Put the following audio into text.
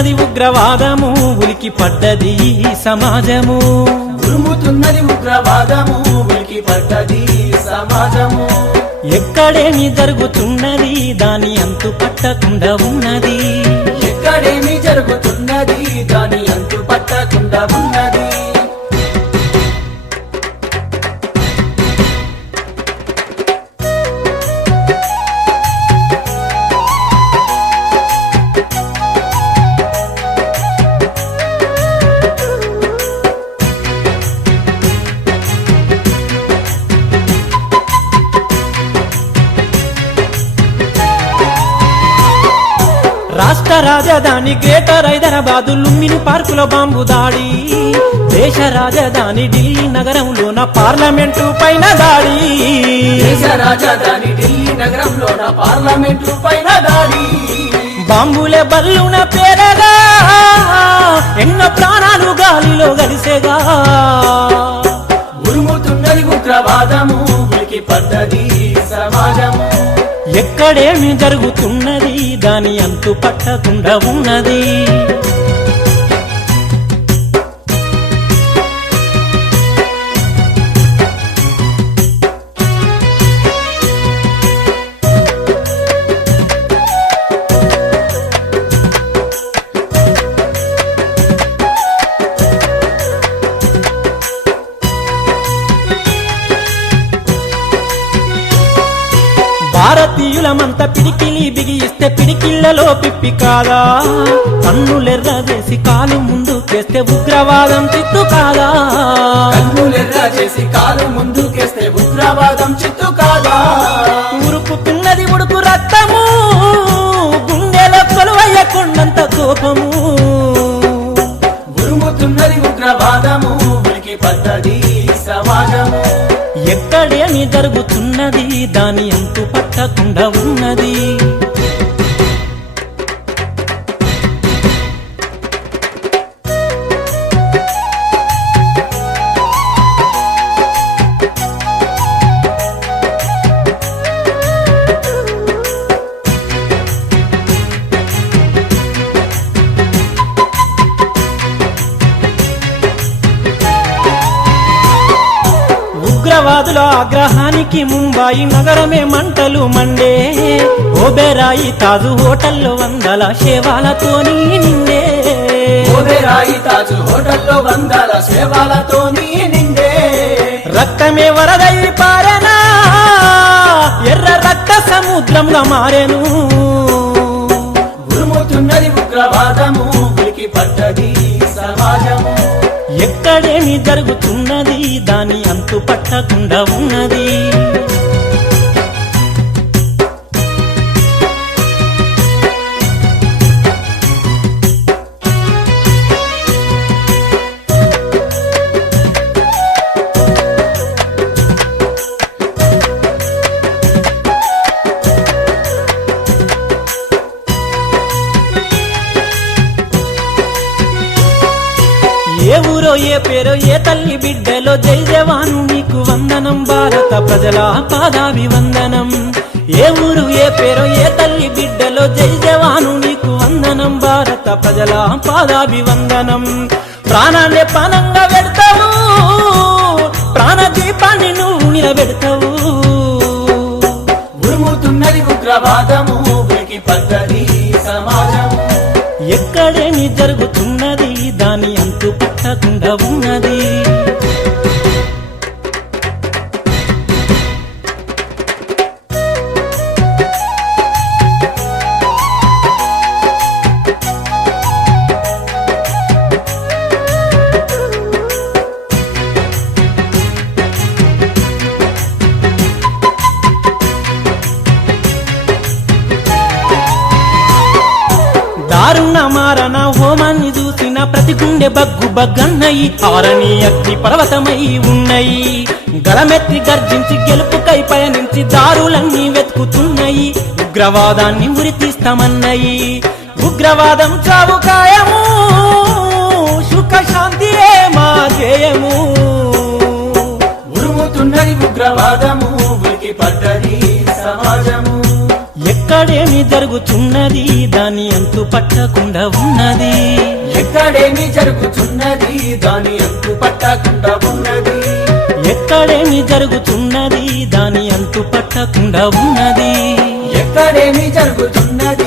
ఉరుముతున్నది ఉగ్రవాదము ఉలికి పడ్డది సమాజము ఉరుముతున్నది ఉగ్రవాదము ఉలికి పడ్డది సమాజము ఎక్కడేమి జరుగుతున్నది దాని అంతు పట్టకుండా ఉన్నది ఎక్కడేమి జరుగుతున్నది దాని అంతు పట్టకుండా ఉన్నది రాష్ట్ర రాజధాని గ్రేటర్ హైదరాబాదు లుంబిని పార్కులో బాంబు దాడి దేశ రాజధాని ఢిల్లీ నగరంలోన పార్లమెంటు పైన దాడి దేశ రాజధాని ఢిల్లీ నగరంలోన పార్లమెంటు పైన దాడి బాంబులే బల్లున పేరగా ఎన్నో ప్రాణాలు గాలిలో కలిసేగా ఉరుముతున్నది ఉగ్రవాదము ఉలికి పడ్డది సమాజము ఎక్కడేమి జరుగుతున్నది దాని అంతు పట్టకుండా ఉన్నది భారతీయులమంతా పిడికిలి బిగిస్తే పిడికిళ్లలో పిప్పి కాదా కన్నులెర్ర చేసి కాలు ముందుకేస్తే ఉగ్రవాదం చిత్తు కాదా కన్నులెర్ర చేసి కాలు ముందుకేస్తే ఉగ్రవాదం చిత్తు కాదా ఉరుకుతున్నది ఉడుకు రక్తము గుండెలో కొలువయ్యకుండంత కోపము ఉరుముతున్నది ఉగ్రవాదము ఉలికి పడ్డది సమాజము ఎక్కడేమి జరుగుతున్నది దాని అంతు పట్టకుండా ఉన్నది ఉగ్రవాదుల ఆగ్రహానికి ముంబాయి నగరమే మంటలు మండే ఓబెరాయి తాజు హోటల్లో వందల సేవలతోని నిండే ఓబెరాయి తాజు హోటల్లో వందల సేవలతోని నిండే రక్తమే వరదై పారెనా ఎర్ర రక్త సముద్రంగా మారెను ఉరుముతున్నది ఉగ్రవాదము ఉలికి పడ్డది సమాజము ఎక్కడేమి జరుగుతున్నది దాని అంతు పట్టకుండా ఉన్నది ఏ ఊరో ఏ పేరో ఏ తల్లి బిడ్డలో జై జవాను నీకు వందనం భారత ప్రజల పాదాభివందనం ఏ ఊరు ఏ పేరో ఏ తల్లి బిడ్డలో జై జవాను నీకు వందనం భారత ప్రజల పాదాభివందనం ప్రాణాన్ని పానంగా పెడతావు ప్రాణదీపాన్ని నువ్వు నిలబెడతావు ఉరుముతున్నది ఉగ్రవాదము ఉలికి పడ్డది సమాజము ఎక్కడేమి జరుగుతున్నది దాని అంతు పట్టకుండా ఉన్నది దారుణ మారణ హోమాన్ని చూసిన ప్రతి గుండె బగ్గు బగ్గన్నయి ఆరని అగ్ని పర్వతమై ఉన్నాయి గళమెత్తి గర్జించి గెలుపుకై పయనించి దారులన్నీ వెతుకుతున్నాయి ఉగ్రవాదాన్ని ఉరితీస్తామన్నాయి ఉగ్రవాదం చావు కాయము సుఖ శాంతియే మా ధ్యేయము ఉరుముతున్నది ఉగ్రవాదము ఉలికి పడ్డది సమాజము ఎక్కడేమి జరుగుతుంది జరుగుతున్నది దాని అంతు పట్టకుండా ఉన్నది ఎక్కడేమి జరుగుతున్నది దాని అంతు పట్టకుండా ఉన్నది ఎక్కడేమి జరుగుతున్నది దాని అంతు పట్టకుండా ఉన్నది ఎక్కడేమి జరుగుతున్నది